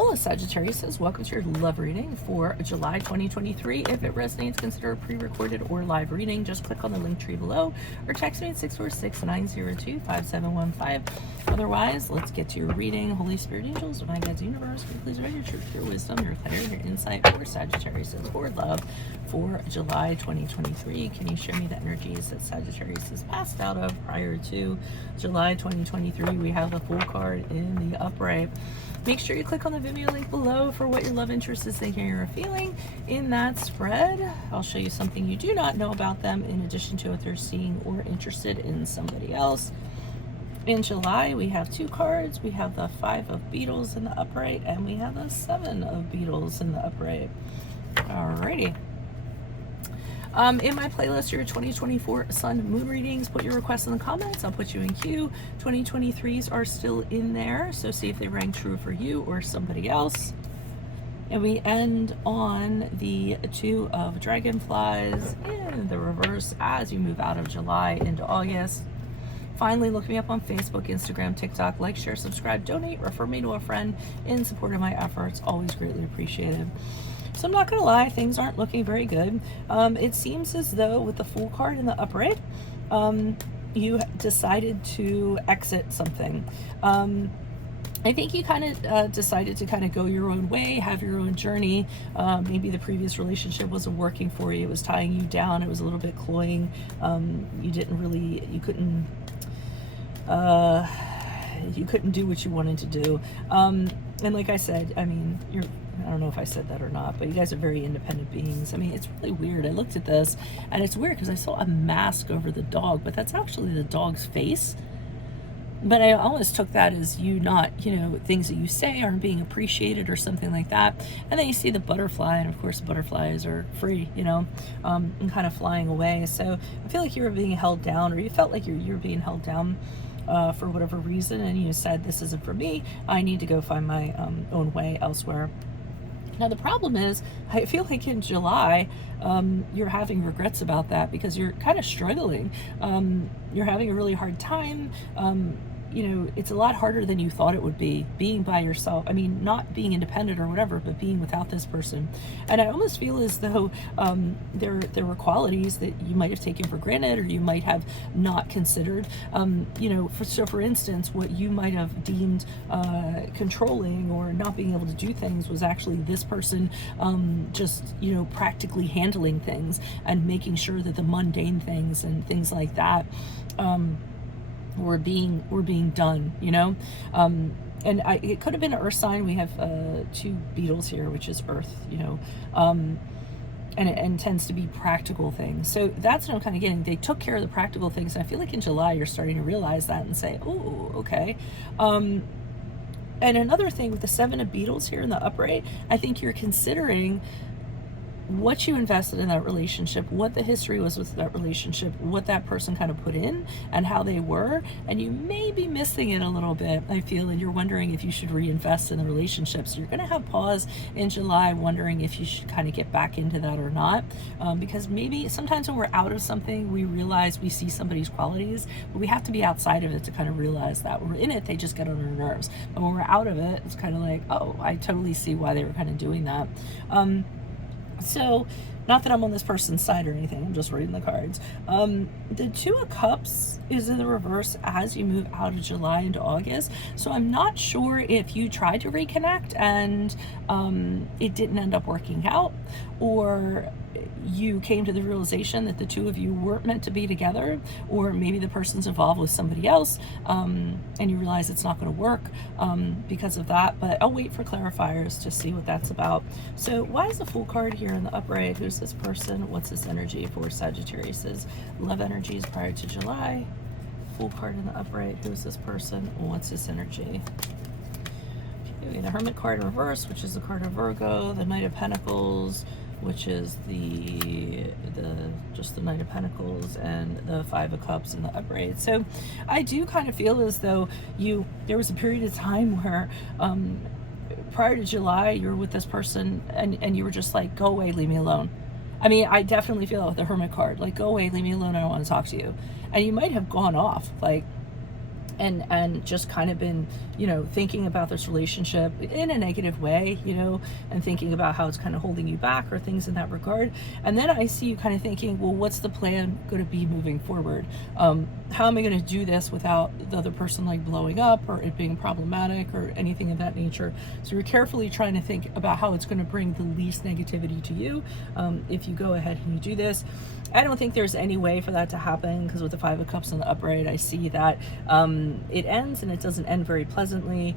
Hola Sagittarius, welcome to your love reading for July 2023. If it resonates, consider a pre-recorded or live reading. Just click on the link tree below or text me at 646-902-5715. Otherwise, let's get to your reading. Holy Spirit, angels, divine guides, universe, please provide your truth, your wisdom, your clarity, your insight for Sagittarius for love for July 2023. Can you show me the energies that Sagittarius has passed out of prior to July 2023? We have the Fool card in the upright. Make sure you click on the Vimeo link below for what your love interest is thinking or feeling in that spread. I'll show you something you do not know about them in addition to what they're seeing or interested in somebody else. In July, we have two cards. We have the 5 of Beetles in the upright, and we have the 7 of Beetles in the upright. Alrighty. In my playlist, your 2024 Sun Moon readings, put your requests in the comments. I'll put you in queue. 2023s are still in there, so see if they rang true for you or somebody else. And we end on the 2 of Dragonflies in the reverse as you move out of July into August. Finally, look me up on Facebook, Instagram, TikTok. Like, share, subscribe, donate, refer me to a friend in support of my efforts. Always greatly appreciated. So I'm not going to lie, things aren't looking very good. It seems as though with the Fool card in the upright, you decided to exit something. I think you kind of decided to kind of go your own way, have your own journey. Maybe the previous relationship wasn't working for you. It was tying you down. It was a little bit cloying. You couldn't do what you wanted to do. And like I said, I mean, I don't know if I said that or not, but you guys are very independent beings. I mean, it's really weird. I looked at this, and it's weird because I saw a mask over the dog, but that's actually the dog's face. But I almost took that as you not, things that you say aren't being appreciated or something like that. And then you see the butterfly, and of course butterflies are free, and kind of flying away. So I feel like you were being held down, or you felt like you were being held down for whatever reason, and you said, this isn't for me. I need to go find my own way elsewhere. Now, the problem is, I feel like in July, you're having regrets about that because you're kind of struggling. You're having a really hard time. It's a lot harder than you thought it would be, being by yourself. I mean, not being independent or whatever, but being without this person. And I almost feel as though there were qualities that you might have taken for granted or you might have not considered. For instance, what you might have deemed controlling or not being able to do things was actually this person just practically handling things and making sure that the mundane things and things like that were being done, and it could have been an earth sign. We have 2 beetles here, which is earth, and it tends to be practical things. So that's what I'm kind of getting. They took care of the practical things. And I feel like in July you're starting to realize that and say, oh, okay. And another thing with the 7 of Beetles here in the upright, I think you're considering what you invested in that relationship, what the history was with that relationship, what that person kind of put in and how they were, and you may be missing it a little bit, I feel, and you're wondering if you should reinvest in the relationship. So you're going to have pause in July wondering if you should kind of get back into that or not, because maybe sometimes when we're out of something, we realize we see somebody's qualities, but we have to be outside of it to kind of realize that. When we're in it, they just get on our nerves, but when we're out of it, it's kind of like, oh, I totally see why they were kind of doing that. So, not that I'm on this person's side or anything, I'm just reading the cards. The 2 of Cups is in the reverse as you move out of July into August. So I'm not sure if you tried to reconnect and it didn't end up working out, or you came to the realization that the 2 of you weren't meant to be together, or maybe the person's involved with somebody else and you realize it's not going to work because of that. But I'll wait for clarifiers to see what that's about. So why is the Fool card here in the upright? Who's this person? What's this energy for Sagittarius's love energies prior to July? Fool card in the upright. Who's this person? What's this energy? Okay, the Hermit card in reverse, which is the card of Virgo. The Knight of Pentacles, which is just the Knight of Pentacles, and the 5 of Cups in the upright. So I do kind of feel as though there was a period of time where prior to July you were with this person and you were just like, go away, leave me alone. I mean, I definitely feel that with the Hermit card, like, go away, leave me alone, I don't want to talk to you. And you might have gone off, like, and just kind of been, you know, thinking about this relationship in a negative way, you know, and thinking about how it's kind of holding you back or things in that regard. And then I see you kind of thinking, well, what's the plan going to be moving forward? How am I going to do this without the other person like blowing up or it being problematic or anything of that nature? So you're carefully trying to think about how it's going to bring the least negativity to you if you go ahead and you do this. I don't think there's any way for that to happen, because with the Five of Cups on the upright, I see that it ends, and it doesn't end very pleasantly.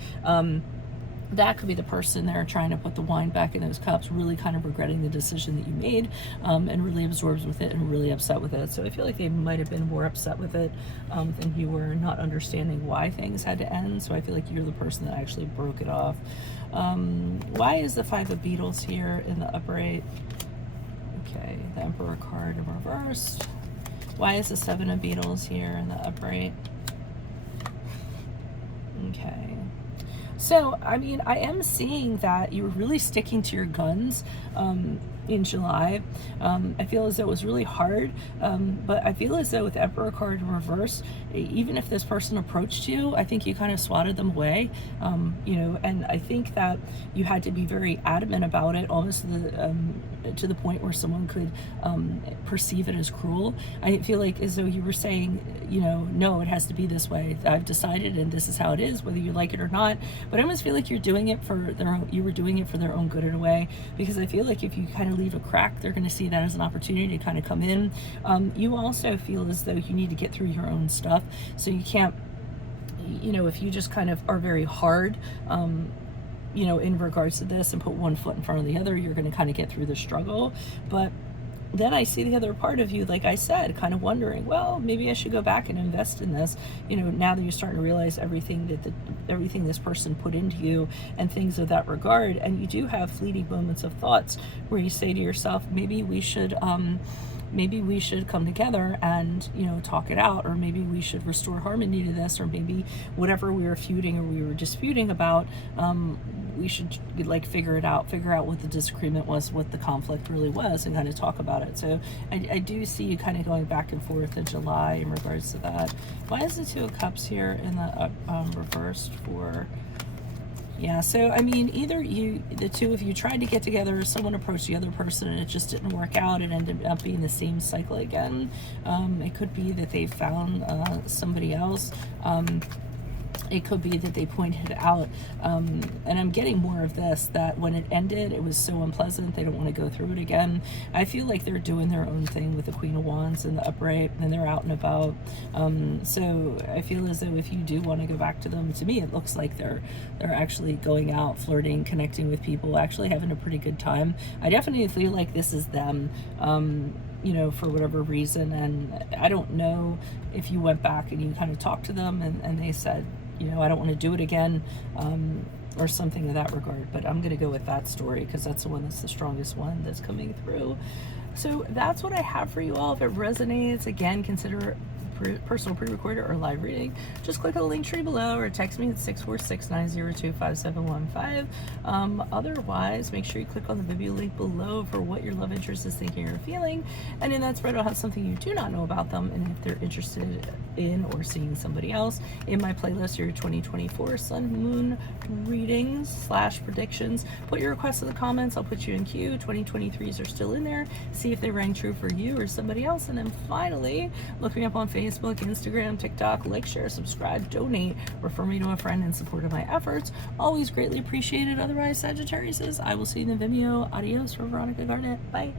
That could be the person there trying to put the wine back in those cups, really kind of regretting the decision that you made, and really absorbs with it and really upset with it. So I feel like they might have been more upset with it than you were, not understanding why things had to end. So I feel like you're the person that actually broke it off. Why is the Five of Beetles here in the upright? Okay, the Emperor card in reverse. Why is the Seven of Beetles here in the upright? Okay. So, I mean, I am seeing that you're really sticking to your guns in July. I feel as though it was really hard, but I feel as though with Emperor card in reverse, even if this person approached you, I think you kind of swatted them away, you know, and I think that you had to be very adamant about it, almost to the point where someone could perceive it as cruel. I feel like as though you were saying, you know, no, it has to be this way. I've decided, and this is how it is, whether you like it or not. But I almost feel like you're doing it for their own, you were doing it for their own good in a way, because I feel like if you kind of leave a crack, they're going to see that as an opportunity to kind of come in. You also feel as though you need to get through your own stuff, so you can't, you know, if you just kind of are very hard, you know, in regards to this and put one foot in front of the other, you're going to kind of get through the struggle. But then I see the other part of you, like I said, kind of wondering, well, maybe I should go back and invest in this, you know, now that you're starting to realize everything that everything this person put into you and things of that regard. And you do have fleeting moments of thoughts where you say to yourself, maybe we should come together and, you know, talk it out, or maybe we should restore harmony to this, or maybe whatever we were feuding or we were disputing about, we should like figure out what the disagreement was, what the conflict really was, and kind of talk about it. So I do see you kind of going back and forth in July in regards to that. Why is the Two of Cups here in the reversed for? Yeah, so I mean, either the two of you tried to get together, or someone approached the other person and it just didn't work out. It ended up being the same cycle again. It could be that they found somebody else. It could be that they pointed it out, and I'm getting more of this, that when it ended, it was so unpleasant, they don't want to go through it again. I feel like they're doing their own thing with the Queen of Wands and the upright, and they're out and about. So I feel as though if you do want to go back to them, to me, it looks like they're actually going out, flirting, connecting with people, actually having a pretty good time. I definitely feel like this is them, you know, for whatever reason. And I don't know if you went back and you kind of talked to them and they said, you know, I don't want to do it again, or something in that regard. But I'm going to go with that story because that's the one that's the strongest one that's coming through. So that's what I have for you all. If it resonates, again, consider personal pre-recorded or live reading. Just click on the link tree below or text me at 646-902-5715. Otherwise, make sure you click on the video link below for what your love interest is thinking or feeling, and in that spread I'll have something you do not know about them, and if they're interested in or seeing somebody else. In my playlist, your 2024 Sun Moon readings / predictions. Put your requests in the comments, I'll put you in queue. 2023s are still in there. See if they rang true for you or somebody else. And then finally, look me up on Facebook, Instagram, TikTok. Like, share, subscribe, donate, refer me to a friend in support of my efforts. Always greatly appreciated. Otherwise, Sagittarius, I will see you in the Vimeo. Adios from Veronica Garnett. Bye.